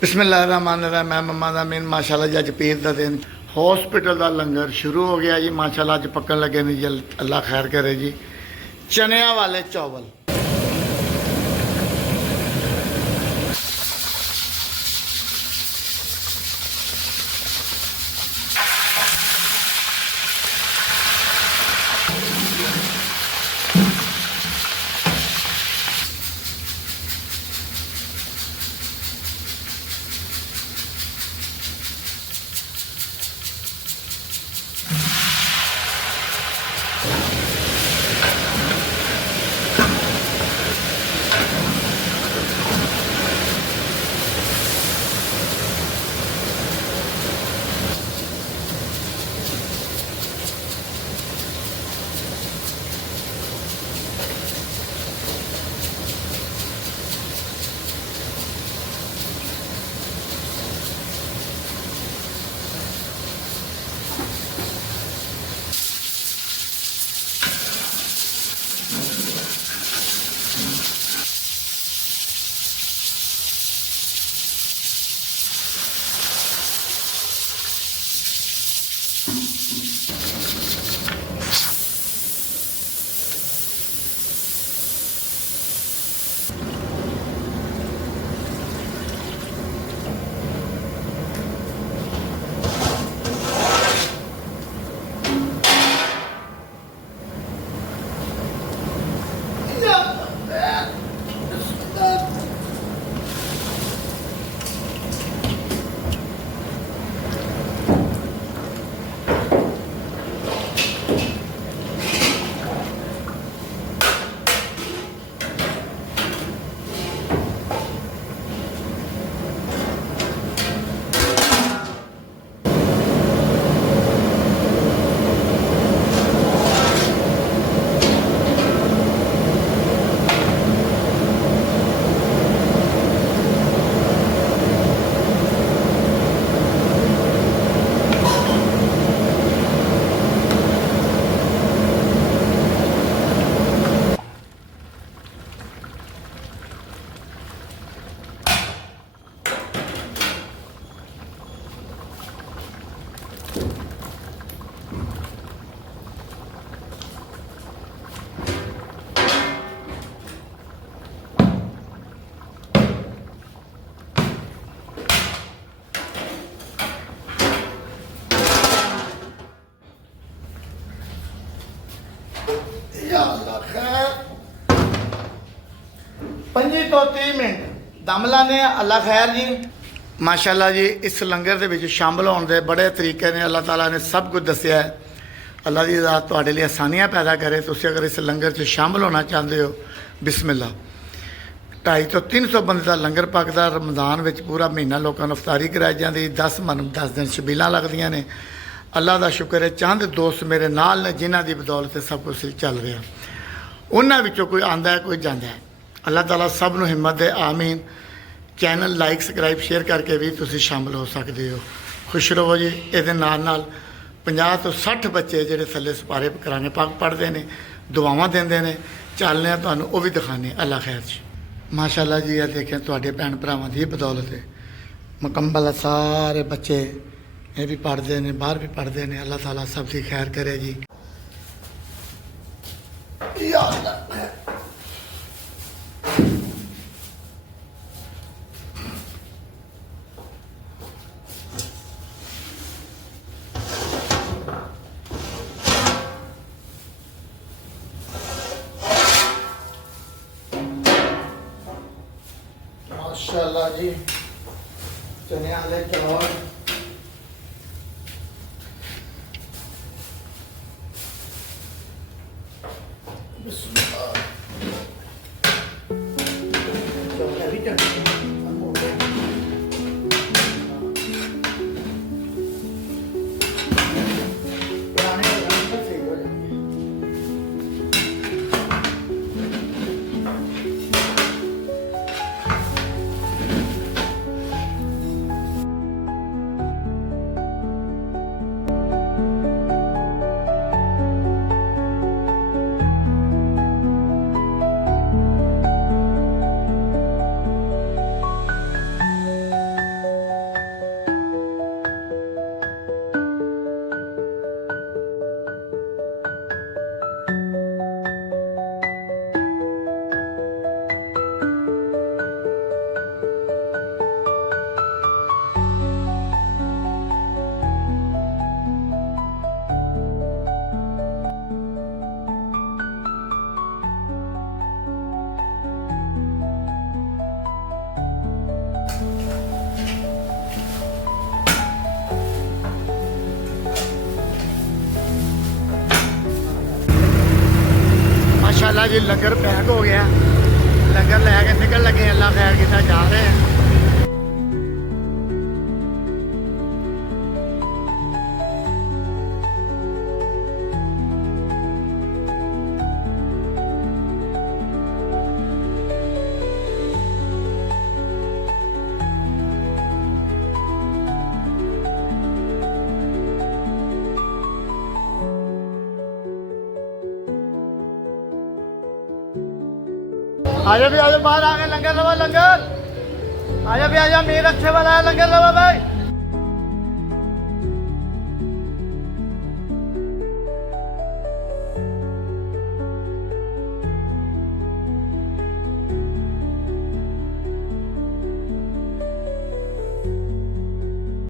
बिस्मिल्लाहिर्रहमानिर्रहीम। मैं मोहम्मद अमीन। माशाल्लाह जी अज पीर का दिन हॉस्पिटल का लंगर शुरू हो गया जी। माशाल्लाह अज पकन लगे ने जी, अल्लाह खैर करे जी। चनिया वाले चावल पंजी तो 30 मिनट दम लाने। अल्लाह खैर जी। माशाल्लाह जी इस लंगर के विच शामिल होने के बड़े तरीके ने अल्लाह ताला ने सब कुछ दसिया है। अल्लाह की ज़ात तुहाडे लिए आसानियां पैदा करे। तुसीं अगर इस लंगर च शामिल होना चाहते हो, बिस्मिल्लाह। 250 तो 300 बंदे का लंगर पकदा। रमज़ान में पूरा महीना लोगों को अफतारी कराई जाती। 10 मन 10 दिन छबीलां लगदियां ने। अल्लाह का शुक्र है, चंद दोस्त मेरे नाल ने जिन्हां की बदौलत सब कुछ चल रहा। उन्हां विचों कोई आंदा है, कोई जांदा है। अल्लाह ताला सब नूं हिम्मत दे, आमीन। चैनल लाइक सबसक्राइब शेयर करके भी तुसीं शामिल हो सकते हो। खुश रहो जी। ये 50 तो 60 बच्चे जोड़े थले सपारे कराने पाक पढ़ते हैं, दुआवां देंदे ने। चलने तुहानूं वो भी दिखाने। अल्लाह खैर जी। माशाल्लाह जी ये देखें तुहाडे भैन भरावां दी बदौलत है मुकम्मल सारे बच्चे ये भी पढ़ते हैं, बाहर भी पढ़ते हैं। अल्लाह ताला सब की खैर करे जी। या अल्लाह। माशाल्लाह जी चने वाले चावल माशाल्लाह जी लंगर पैक हो गया, लंगर लैके निकल लगे, अल्लाह खैर किता जा रहे हैं। आजा भी आजा, बाहर आ गए, लंगर लवा लंगर। आजा भी आजा, मीर अच्छे वाला है, लंगर लवा भाई।